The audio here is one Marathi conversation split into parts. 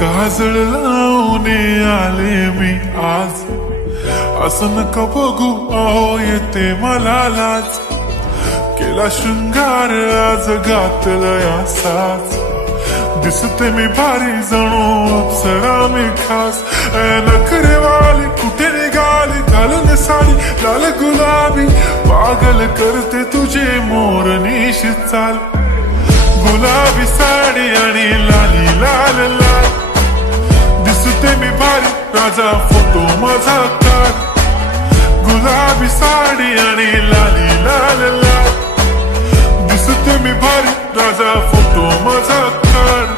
काजळ लावून आले मी आज, असं नका बघू अहो येते मला लाज. केला शृंगार आज घातलंय असाच, दिसते मी भारी जणू अप्सरा मी खास. नखरेवाली कुठे निघाली घालून साडी लाल गुलाबी, पागल करते तुझे मोरनीशी चाल. गुलाबी साडी आणि लाली लाल लाल, दिसते मी भारी राजा फोटो माझा काढ. गुलाबी साडी आणि लाली लाल लाल, दिसते मी भारी राजा फोटो माझा काढ.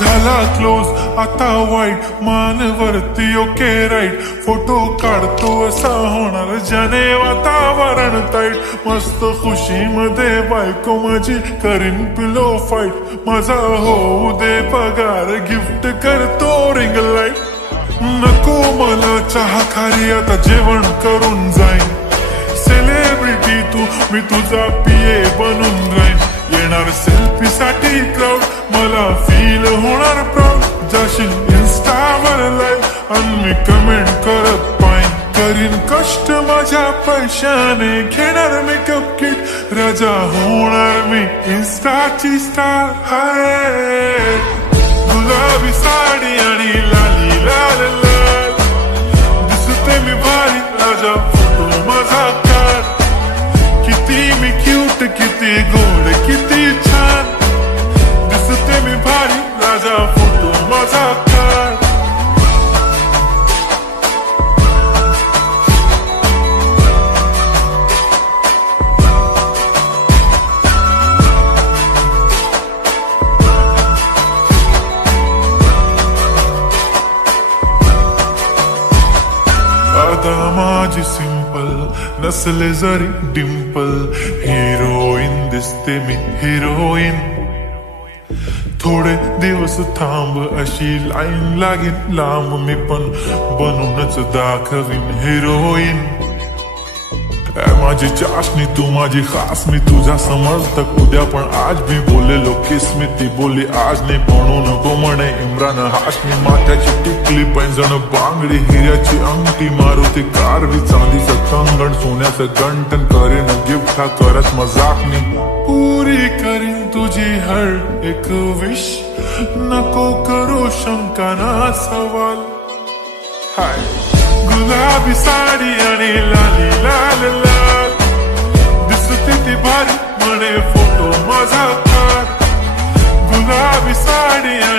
झाला क्लोज आता वाईट, मान वरती ओके राईट. फोटो काढतो असा होणार ज्याने वातावरण ताईट. मस्त खुशी मध्ये बायको माझी करीन पिलो फाईट. माझा होऊ दे पगार गिफ्ट करतो रिंग लाईट. नको मला चहा खारी आता जेवण करून जाईन. सेलिब्रिटी तू मी तुझा पिये बनून राहीन. येणार सेल्फी साठी क्राऊड मला फील होणार प्राऊड. जाशील इन्स्टावर लाईव्ह आणि मी कमेंट करत पाईन. करीन कष्ट माझ्या पैशाने घेणार मेकअप किट. राजा होणार मी इन्स्टाची स्टार. हाय गुलाबी साडी आणि लाली लाल लाल, दिसते मी भारी राजा फोटो माझा काढ. किती मी क्यूट किती गोड किती छान, दिसते मी भारी राजा फोटो माझा काढ. आता माझी सिंपल नसले जरी डिंपल, हिरोईन दिसते मी हिरोईन. थोडे दिवस थांब अशी लाईन लागेल लांब, मी पण बनूनच दाखवीन हिरोईन. माझी चाशनी तू माझी खास, मी तुझा समर्थक उद्या पण आज मी बोलेलो किस्मी. ती बोली आज नाही म्हणू नको म्हणे इम्रान हाशमी. माथ्याची टिकली पैंजण बांगडी हिऱ्याची अंगठी, मारुती कारवी चांदीचं कंगण सोन्याचं गंटन. करीन गिफ्ट हा करत मजाकनी. पुरी करीन तुझी हर एक विश, नको करू शंका ना सवाल. हाय गुलाबी साडी आणि लाली लाल लाल, दिसते ती भारी म्हणे फोटो माझा काढ. गुलाबी साडी आणि